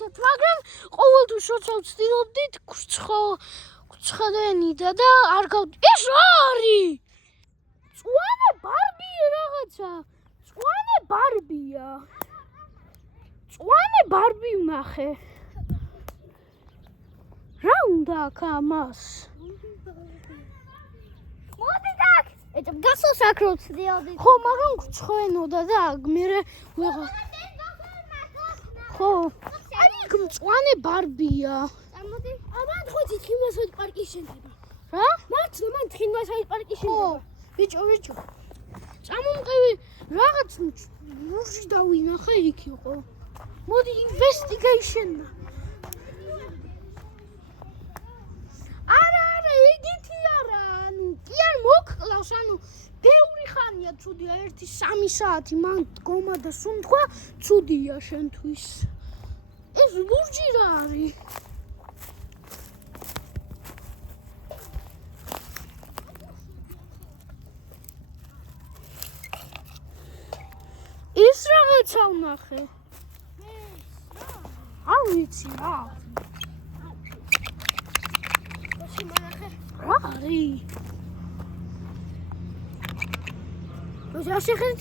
გავიქცეთ, მაგრამ ყოველთვის როცა ვცდილობდით, გრცხდენიდა და არ ეს რა არის? წვანე ბარბია რაღაცა. წვანე ბარბია. წვანე ბარბი ვნახე. რა უნდა აქ ამას? მოდი დაკ. ეჭ გასოს აქ რო ვცდილობდი. ხო, მაგრამ გრცხენოდა და მე ვეღარ ხო, აი იქ მწვანე ბარბია. მოდი. ამან ხო თხილმასოდი პარკი შენდება. რა? მართლა მან თხილმასოდი პარკი ხო, შენდება. ბიჭო. წამომყევი რაღაც ლურჯი დავინახე იქ იყო. მოდი ინვესტიგეიშენდა. არა, იგითი არა, ანუ კი არ მოგკლავს, ანუ ბევრი ხანია ცუდია, 1-3 საათი მან დგომა და სულ თქვა ცუდია შენთვის. ეს ლურჯი რა არის? ეს რაღაცა ვნახე. არ ვიცი რა. რა არის? რა შეხედით?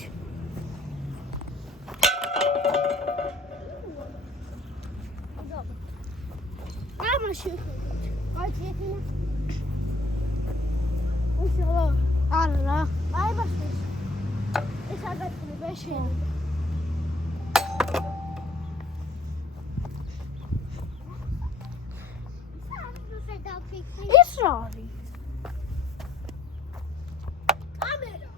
ამა შეხედით. აი შეხედით. უშო არა. აი ბაშე. ეს აგატყდება შენ. ეს რა არის? კამერა.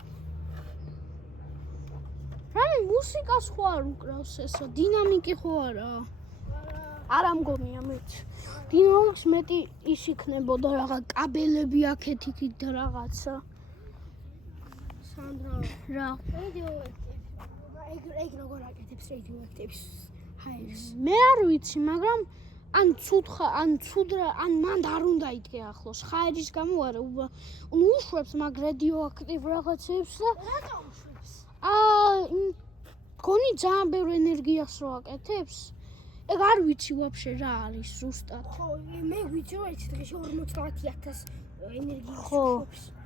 რამე მუსიკას ხო არ უკრავს ესა? დინამიკი ხო არა? არა მგონია მეც. დინამიკს მეტი ის იქნებოდა რაღაც კაბელები აქეთ იქით და რაღაცა. სანდრა. რა? ეგ როგორ აკეთებს რედიოაქტივს ჰაერს? მე არ ვიცი, მაგრამ ან მანდ არ უნდა იდგე ახლოს. ხაერის გამო არა, უშვებს მაგ რადიოაქტივ რაღაცებს და რატო უშვებს? გონი ძალიან ბევრ ენერგიას რო აკეთებს? ეგ არ ვიცი ვაფშე რა არის ზუსტად. ხო, მე ვიცი რომ ერთ დღეში 50,000 ენერგიას ხო. უშვებს.